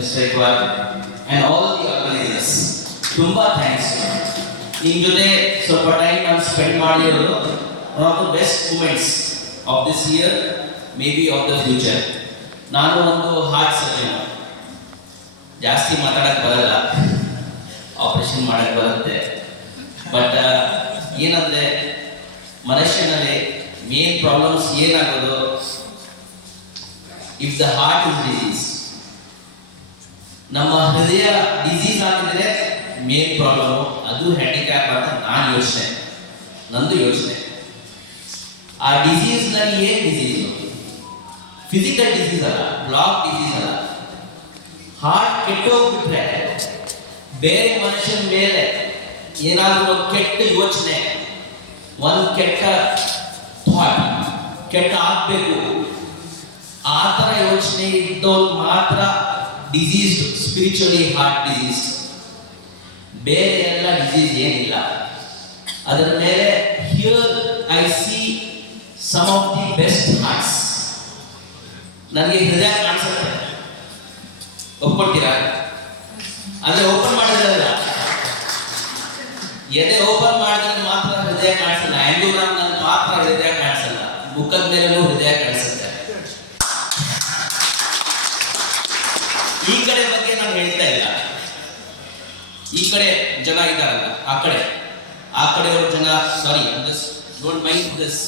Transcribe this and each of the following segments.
Mister Iqbal and all the organisers ತುಂಬ thanks. ನಿಮ್ಮ ಜೊತೆ ಸ್ವಲ್ಪ ಟೈಮ್ ನಾನು ಸ್ಪೆಂಡ್ ಮಾಡಿರೋದು one of the best moments of this year, maybe of the future. ನಾನು ಒಂದು ಹಾರ್ಟ್ ಸರ್ಜನ್, ಜಾಸ್ತಿ ಮಾತಾಡಕ್ಕೆ ಬರಲ್ಲ, ಆಪರೇಷನ್ ಮಾಡಕ್ಕೆ ಬರುತ್ತೆ. ಬಟ್ ಏನಂದರೆ ಮನುಷ್ಯನಲ್ಲಿ ಮೇನ್ ಪ್ರಾಬ್ಲಮ್ಸ್ ಏನಾಗೋದು, if the heart is disease, ನಮ್ಮ ಹೃದಯ ಡಿಸೀಸ್ ಆಗಿದ್ರೆ ಮೇನ್ ಪ್ರಾಬ್ಲಮ್, ಅದು ಹ್ಯಾಂಡಿಕ್ಯಾಪ್ ಅಂತ ನಾನು ಯೋಚನೆ, ನಂದು ಯೋಚನೆ. ಆ ಡಿಸೀಸ್ನಲ್ಲಿ ಏನು ಡಿಸೀಸು? ಫಿಸಿಕಲ್ ಡಿಸೀಸ್ ಅಲ್ಲ, ಬ್ಲಾಕ್ ಡಿಸೀಸ್ ಅಲ್ಲ. ಹಾರ್ಟ್ ಕೆಟ್ಟೋಗ್ಬಿಟ್ರೆ ಬೇರೆ ಮನುಷ್ಯನ ಮೇಲೆ ಏನಾದರೂ ಒಂದು ಕೆಟ್ಟ ಯೋಚನೆ, ಒಂದು ಕೆಟ್ಟ ಥಾಟ್, ಕೆಟ್ಟ ಆಗಬೇಕು, ಆ ಥರ ಯೋಚನೆ ಇದ್ದವ್ರು ಮಾತ್ರ ಡಿಸೀಸ್ಡ್, ಸ್ಪಿರಿಚುವಲಿ ಹಾರ್ಟ್ ಡಿಸೀಸ್. ಬೇರೆ ಎಲ್ಲ ಡಿಸೀಸ್ ಏನಿಲ್ಲ. ಅದರ ಮೇಲೆ here I see some of the best hearts. ನನಗೆ ಹೃದಯ ಕಾಣಿಸುತ್ತೆ, ಒಪ್ಕೊಳ್ತೀರಾ? ಅಂದರೆ ಓಪನ್ ಮಾಡಿದ್ರಲ್ಲ, ಎದೆ ಓಪನ್ ಮಾಡಿದ್ರೆ ಮಾತ್ರ ಹೃದಯ ಕಾಣಿಸಲ್ಲ, ಆ್ಯಂಬ್ಯುಲಾನ್ ಮಾತ್ರ ಹೃದಯ ಕಾಣಿಸಲ್ಲ, ಮುಖದ ಮೇಲೂ ಹೃದಯ ಕಾಣಿಸುತ್ತೆ. ಈ ಕಡೆ ಬಗ್ಗೆ ನಾನು ಹೇಳ್ತಾ ಇಲ್ಲ, ಈ ಕಡೆ ಜನ ಇದ್ದಾರಲ್ಲ, ಆ ಕಡೆಯವರು ಜನ, sorry, don't mind this,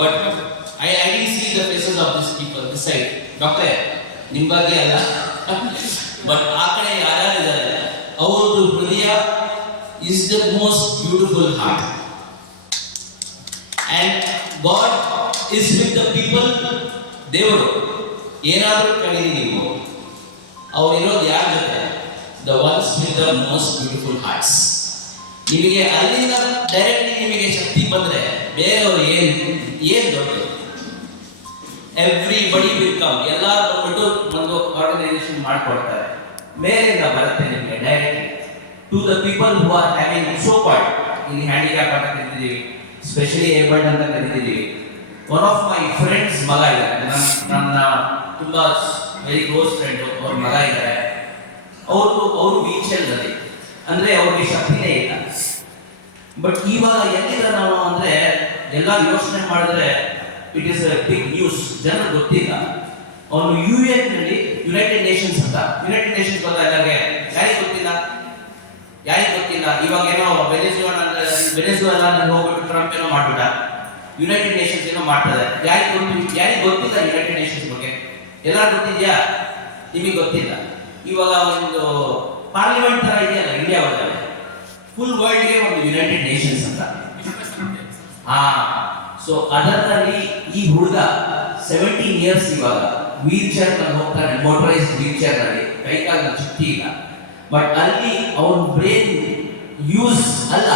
but I did see the faces of this people this side. Doctor, ನಿಮ್ಮ ಬಗ್ಗೆ ಅಲ್ಲ, ಬಟ್ ಆ ಕಡೆ ಯಾರ್ಯಾರಿದ್ದಾರೆ ಅವ್ರದ್ದು ಹೃದಯ is the most beautiful heart. And God is with the people. ದೇವರು ಏನಾದರೂ ಕಳೀರಿ ನೀವು, ಅವ್ರು ಇರೋದು ಯಾರ ಜೊತೆ? The ones with the most beautiful hearts. ನಿಮಗೆ ಅಲ್ಲಿಂದ ಡೈರೆಕ್ಟ್ಲಿ ನಿಮಗೆ ಶಕ್ತಿ ಬಂದರೆ ಬೇರೆಯವರು ಏನು ದೊಡ್ಡದು? ಎವ್ರಿಬಡಿ ವಿಲ್ ಕಮ್, ಎಲ್ಲರೂ ಬಂದ್ಬಿಟ್ಟು ಒಂದು ಆರ್ಗನೈಸೇಷನ್ ಮಾಡಿಕೊಡ್ತಾರೆ, ಮೇಲಿಂದ ಬರುತ್ತೆ ನಿಮಗೆ directly to the people who are having so called, ಇಲ್ಲಿ ಹ್ಯಾಂಡಿಕ್ಯಾಪ್ ಅಂತ ಕರಿತಿದ್ದೀವಿ, ಸ್ಪೆಷಲಿ ಏಬಲ್ಡ್ ಅಂತ ಕರಿತಿದ್ದೀವಿ. ಒನ್ ಆಫ್ ಮೈ ಫ್ರೆಂಡ್ಸ್ ಮಗ ಇದ್ದಾರೆ, ನನ್ನ ತುಂಬ ವೆರಿ ಕ್ಲೋಸ್ ಫ್ರೆಂಡು, ಅವ್ರ ಮಗ ಇದ್ದಾರೆ. ಅವರು ವೀಲ್ ಚೇರ್ನಲ್ಲಿ, ಅಂದರೆ ಅವ್ರಿಗೆ ಶಕ್ತಿನೇ ಇಲ್ಲ. ಬಟ್ ಇವಾಗ ಎಲ್ಲಿಂದ ನಾವು ಅಂದರೆ ಎಲ್ಲ ಯೋಚನೆ ಮಾಡಿದ್ರೆ it is a big news, ಜನರು ಗೊತ್ತಿಲ್ಲ. ಅವನು UN ನಲ್ಲಿ ಯುನೈಟೆಡ್ ನೇಷನ್ಸ್ ಅಂತ, ಯುನೈಟೆಡ್ ನೇಷನ್ಸ್ ಗೊತ್ತಾ ಎಲ್ಲರಿಗೆ? ಯಾರಿಗೆ ಗೊತ್ತಿಲ್ಲ? ಇವಾಗ ಏನೋ ವೆನೆಜುವೆಲಾ ಹೋಗ್ಬಿಟ್ಟು ಟ್ರಂಪ್ ಏನೋ ಮಾಡ್ಬಿಟ್ಟ, ಯುನೈಟೆಡ್ ನೇಷನ್ಸ್ ಏನೋ ಮಾಡ್ತದೆ. ಯಾರಿಗೆ ಗೊತ್ತಿಲ್ಲ ಯುನೈಟೆಡ್ ನೇಷನ್ಸ್ ಬಗ್ಗೆ? ಎಲ್ಲರೂ ಗೊತ್ತಿದ್ಯಾ? ನಿಮಗೆ ಗೊತ್ತಿಲ್ಲ. ಇವಾಗ ಒಂದು ಪಾರ್ಲಿಮೆಂಟ್ ತರ ಇದೆಯಲ್ಲ ಇಂಡಿಯಾ ಒಳಗಡೆ, ಫುಲ್ ವರ್ಲ್ಡ್ಗೆ ಒಂದು ಯುನೈಟೆಡ್ ನೇಷನ್ಸ್ ಅಂತ. ಸೊ ಅದರಲ್ಲಿ ಈ ಹುಡುಗ 17 ಇಯರ್ಸ್ ಇವಾಗ ವೀಲ್ ಚೇರ್ ನಲ್ಲಿ ಹೋಗ್ತಾನೆ, ಮೋಟರೈಸ್ಡ್ ವೀಲ್ ಚೇರ್ ನಲ್ಲಿ, ಕೈಕಾಲ ಶಕ್ತಿ ಇಲ್ಲ. ಬಟ್ ಅಲ್ಲಿ ಅವನ ಬ್ರೈನ್ ಯೂಸ್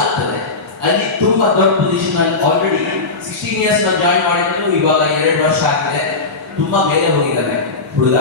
ಆಗ್ತದೆ, ಅಲ್ಲಿ ತುಂಬಾ ದೊಡ್ಡ ಪೊಸಿಷನ್ ಅಲ್ಲಿ ಆಲ್ರೆಡಿ 16 ಇಯರ್ಸ್ ನಲ್ಲಿ ಜಾಯಿನ್ ಮಾಡಿದ್ರು, ಇವಾಗ 2 ವರ್ಷ ಆಗಿದೆ, ತುಂಬಾ ಮೇಲೆ ಹೋಗಿದ್ದಾನೆ ಹುಡುಗ.